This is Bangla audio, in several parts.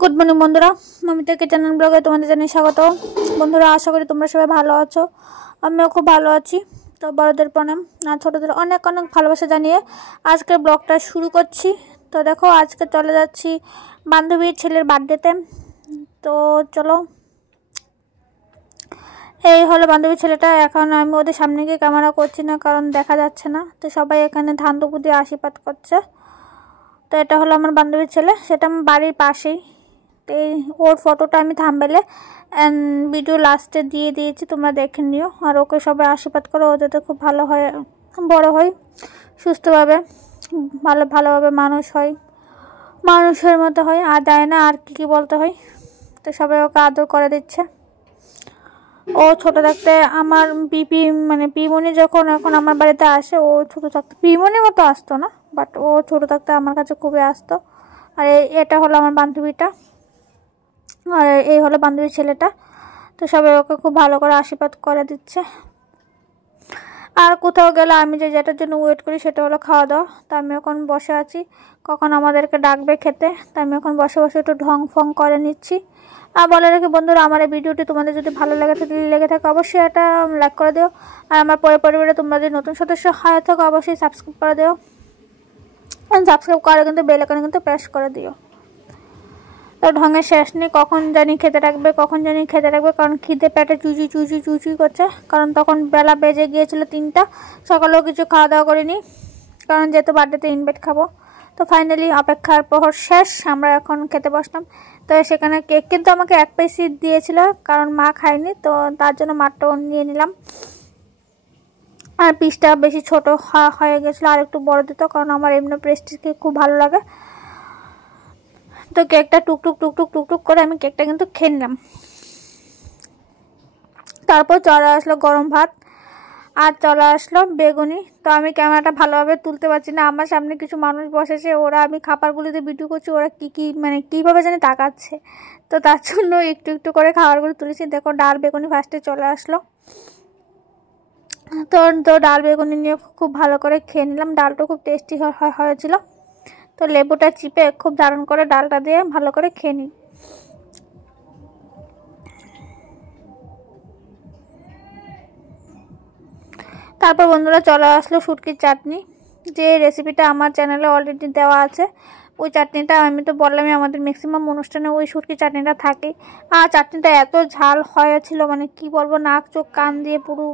গুড মর্নিং বন্ধুরা, মমিতা কিচেন ব্লগে তোমাদের জানাই স্বাগত। বন্ধুরা, আশা করি তোমরা সবাই ভালো আছো, আমিও খুব ভালো আছি। তো বড়দের প্রণাম আর ছোটদের অনেক অনেক ভালোবাসা জানিয়ে আজকের ব্লগটা শুরু করছি। তো দেখো, আজকে চলে যাচ্ছি বান্ধবীর ছেলের বার্থডেতে। তো চলো, এই হলো বান্ধবীর ছেলেটা। এখন আমি ওদের সামনে গিয়ে ক্যামেরা করছি না, কারণ দেখা যাচ্ছে না। তো সবাই এখানে ধান দুপুর দিয়ে আশীর্বাদ করছে। তো এটা হলো আমার বান্ধবীর ছেলে, সেটা আমার বাড়ির পাশেই। তো ওর ফটোটা আমি থাম্বনেলে অ্যান্ড ভিডিও লাস্টে দিয়ে দিয়েছি, তোমরা দেখে নিও। আর ওকে সবাই আশীর্বাদ করো, ও যাতে খুব ভালো হয়, বড় হয়, সুস্থভাবে ভালোভাবে মানুষ হয়, মানুষের মতো হয়। আর যায় না আর কি বলতে হয়। তো সবাই ওকে আদর করে দিচ্ছে। ও ছোট থাকতে আমার পিমনি যখন এখন আমার বাড়িতে আসে, ও ছোট থাকতে পিমনির মতো আসতো না, বাট ও ছোট থাকতে আমার কাছে খুবই আসতো। আর এটা হলো আমার বান্ধবীটা, আর এই হলো বান্ধবীর ছেলেটা। তো সবাই ওকে খুব ভালো করে আশীর্বাদ করে দিচ্ছে। আর কোথাও গেলে আমি যেটার জন্য ওয়েট করি সেটা হলো খাওয়া দাওয়া। তো আমি এখন বসে আছি, কখন আমাদেরকে ডাকবে খেতে। তো আমি এখন বসে বসে একটু ঢং ফং করে নিচ্ছি। আর বলে রাখি বন্ধুরা, আমার এই ভিডিওটি তোমাদের যদি ভালো লেগে থাকে অবশ্যই এটা লাইক করে দিও। আর আমার পরিবারে তোমরা যদি নতুন সদস্য হয়ে থাকো অবশ্যই সাবস্ক্রাইব করে দিও। সাবস্ক্রাইব করে কিন্তু বেল আইকনে কিন্তু প্রেস করে দিও। তো ঢঙের শেষ নেই, কখন জানি খেতে রাখবে, কারণ খিদে পেটে চুচি করছে। কারণ তখন বেলা বেজে গিয়েছিল 3টা, সকালেও কিছু খাওয়া দাওয়া করিনি, কারণ যেহেতু বার্থডেতে ইনভাইট খাবো। তো ফাইনালি অপেক্ষার প্রহর শেষ, আমরা এখন খেতে বসলাম। তো সেখানে কেক কিন্তু আমাকে 1 পিসই দিয়েছিল, কারণ মা খায়নি, তো তার জন্য মারটাও নিয়ে নিলাম। আর পিসটা বেশি ছোট হয়ে গেছিলো, আর একটু বড় দিত, কারণ আমার এমনি প্রেস্টিজ কেক খুব ভালো লাগে। তো কেকটা টুকটুক করে আমি কেকটা কিন্তু খেয়ে নিলাম। তারপর চলে আসলো গরম ভাত, আর চলে আসলো বেগুনি। তো আমি ক্যামেরাটা ভালোভাবে তুলতে পারছি না, আমার সামনে কিছু মানুষ বসেছে, ওরা আমি খাবারগুলিতে ভিডিও করছি, ওরা কীভাবে জানি তাকাচ্ছে। তো তার জন্য একটু করে খাবারগুলো তুলেছি। দেখো, ডাল বেগুনি ফার্স্টে চলে আসলো। তো ডাল বেগুনি নিয়ে খুব ভালো করে খেয়ে নিলাম। ডালটা খুব টেস্টি হয়েছিল। তো লেবুটা চিপে খুব দারুণ করে ডালটা দিয়ে ভালো করে খেয়ে নিই। তারপর বন্ধুরা চলে আসলো শুটকির চাটনি, যে রেসিপিটা আমার চ্যানেলে অলরেডি দেওয়া আছে। ওই চাটনিটা আমি তো বললামই, আমাদের ম্যাক্সিমাম অনুষ্ঠানে ওই শুটকির চাটনিটা থাকে। আর চাটনিটা এত ঝাল হয়েছিল, মানে কি বলবো, নাক চোখ কান দিয়ে পুরো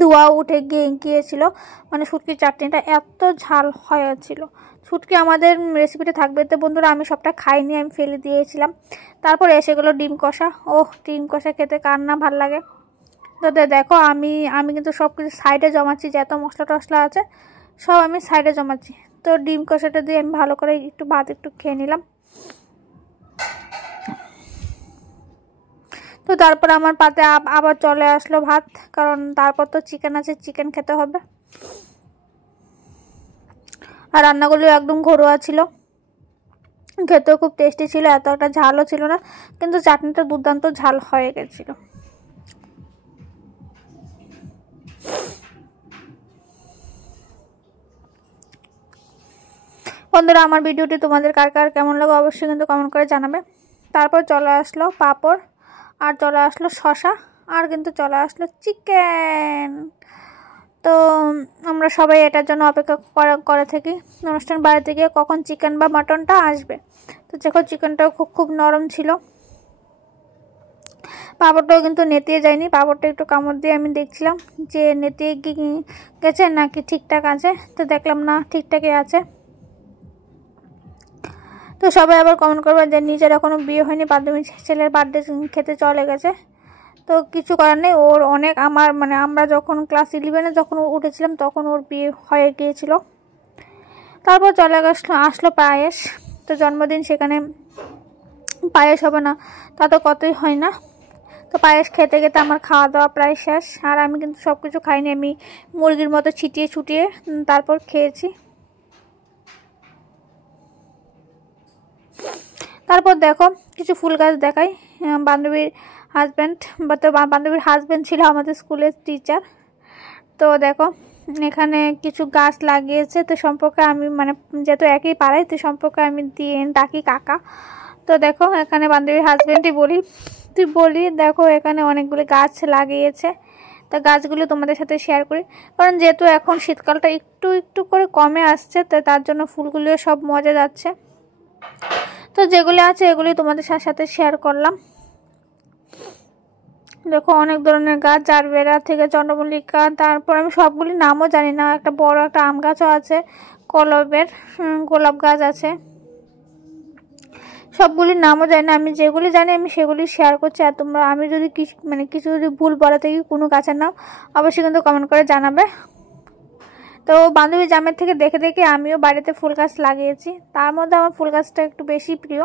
ধোঁয়া উঠে গিয়েছিল। মানে শুটকির চাটনিটা এত ঝাল হয়েছিল। শুটকি আমাদের রেসিপিটা থাকবে। তো বন্ধুরা, আমি সবটা খাইনি, আমি ফেলে দিয়েছিলাম। তারপর এসে গেলো ডিম কষা। ডিম কষা খেতে কার না ভাল লাগে। তো দেখো, আমি কিন্তু সব কিছু সাইডে জমাচ্ছি, যত মশলা টশলা আছে সব আমি সাইডে জমাচ্ছি। তো ডিম কষাটা দিয়ে আমি ভালো করে একটু ভাত একটু খেয়ে নিলাম। তো তারপর আমার পাতে আবার চলে আসলো ভাত, কারণ তারপর তো চিকেন আছে, চিকেন খেতে হবে। আর রান্নাগুলো একদম ঘরোয়া ছিল, খেতেও খুব টেস্টি ছিল, এতটা ঝালও ছিল না, কিন্তু চাটনিটা দুর্দান্ত ঝাল হয়ে গেছিল। বন্ধুরা, আমার ভিডিওটি তোমাদের কার কেমন লাগে অবশ্যই কিন্তু কমেন্ট করে জানাবে। তারপর চলে আসলো পাঁপড়, আর চলে আসলো শসা, আর কিন্তু চলে আসলো চিকেন। তো আমরা সবাই এটার জন্য অপেক্ষা করে থাকি, অনুষ্ঠান বাড়িতে গিয়ে কখন চিকেন বা মাটনটা আসবে। তো দেখো, চিকেনটাও খুব নরম ছিল। পাঁপড়টাও কিন্তু নেতিয়ে যায়নি, পাঁপড়টা একটু কামড় দিয়ে আমি দেখছিলাম যে নেতিয়ে গেছে নাকি ঠিকঠাক আছে। তো দেখলাম না, ঠিকঠাকই আছে। তো সবাই আবার কমেন্ট করবে যে নিজের এখনও বিয়ে হয়নি, বান্ধবী ছেলের বার্থডে খেতে চলে গেছে। তো কিছু করার নেই, ওর অনেক আমরা যখন ক্লাস 11-এ যখন উঠেছিলাম তখন ওর বিয়ে হয়ে গিয়েছিল। তারপর চলে আসলো পায়েস। তো জন্মদিন, সেখানে পায়েস হবে না তা তো কতই হয় না। তো পায়েস খেতে খেতে আমার খাওয়া দাওয়া প্রায় শেষ। আর আমি কিন্তু সব কিছু খাইনি, আমি মুরগির মতো ছুটিয়ে তারপর খেয়েছি। তারপর দেখো, কিছু ফুল গাছ দেখাই। বান্ধবীর হাজব্যান্ড ছিল আমাদের স্কুলের টিচার। তো দেখো, এখানে কিছু গাছ লাগিয়েছে। তো সম্পর্কে আমি যেহেতু একই পাড়ায়, তো সম্পর্কে আমি ডাকি কাকা। তো দেখো এখানে বান্ধবীর হাজবেন্ডই বলি দেখো এখানে অনেকগুলো গাছ লাগিয়েছে। তা গাছগুলো তোমাদের সাথে শেয়ার করি, কারণ যেহেতু এখন শীতকালটা একটু একটু করে কমে আসছে, তো তার জন্য ফুলগুলিও সব মজে যাচ্ছে। তো যেগুলি আছে এগুলি তোমাদের সাথে শেয়ার করলাম। দেখো অনেক ধরনের গাছ, জারবেরা থেকে চন্দ্রমল্লিকা, তারপর আমি সবগুলি নামও জানি না। একটা বড় একটা আম গাছও আছে, কলবের গোলাপ গাছ আছে, সবগুলির নামও জানি না। আমি যেগুলি জানি আমি সেগুলি শেয়ার করছি। আর তোমরা আমি যদি কিছু যদি ভুল বলে থাকি কোনো গাছের নাম, অবশ্যই কিন্তু কমেন্ট করে জানাবে। তো বান্ধবী জামের থেকে দেখে দেখে আমিও বাড়িতে ফুল গাছ লাগিয়েছি, তার মধ্যে আমার ফুল গাছটা একটু বেশি প্রিয়।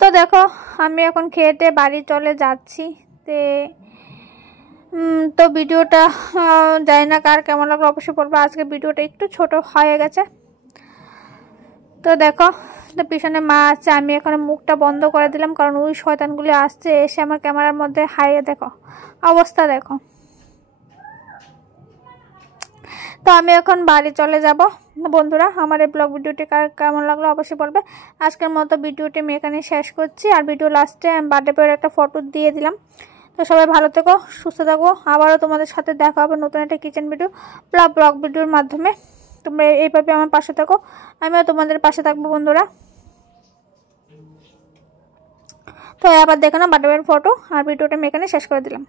তো দেখো আমি এখন খেয়ে বাড়ি চলে যাচ্ছি। তো ভিডিওটা জানি না কার কেমন লাগলো, অবশ্যই বলবো। আজকে ভিডিওটা একটু ছোট হয়ে গেছে। তো দেখো তো পিছনে মা আছে, আমি এখন মুখটা বন্ধ করে দিলাম, কারণ ওই শয়তানগুলি আসছে এসে আমার ক্যামেরার মধ্যে হারিয়ে দেখো অবস্থা দেখো। তো আমি এখন বাড়ি চলে যাব। বন্ধুরা আমার এই ব্লগ ভিডিওটি কেমন লাগলো অবশ্যই বলবে। আজকের মতো ভিডিওটি আমি এখানে শেষ করছি। আর ভিডিও লাস্টে আমি বার্থডে বয়ের একটা ফটো দিয়ে দিলাম। তো সবাই ভালো থেকো, সুস্থ থাকো। আবারও তোমাদের সাথে দেখা হবে নতুন একটা কিচেন ভিডিও ব্লগ ভিডিওর মাধ্যমে। তোমরা এইভাবে আমার পাশে থাকো, আমিও তোমাদের পাশে থাকবো বন্ধুরা। তো আবার দেখো না বার্থডে বয়ের ফটো। আর ভিডিওটা আমি এখানে শেষ করে দিলাম।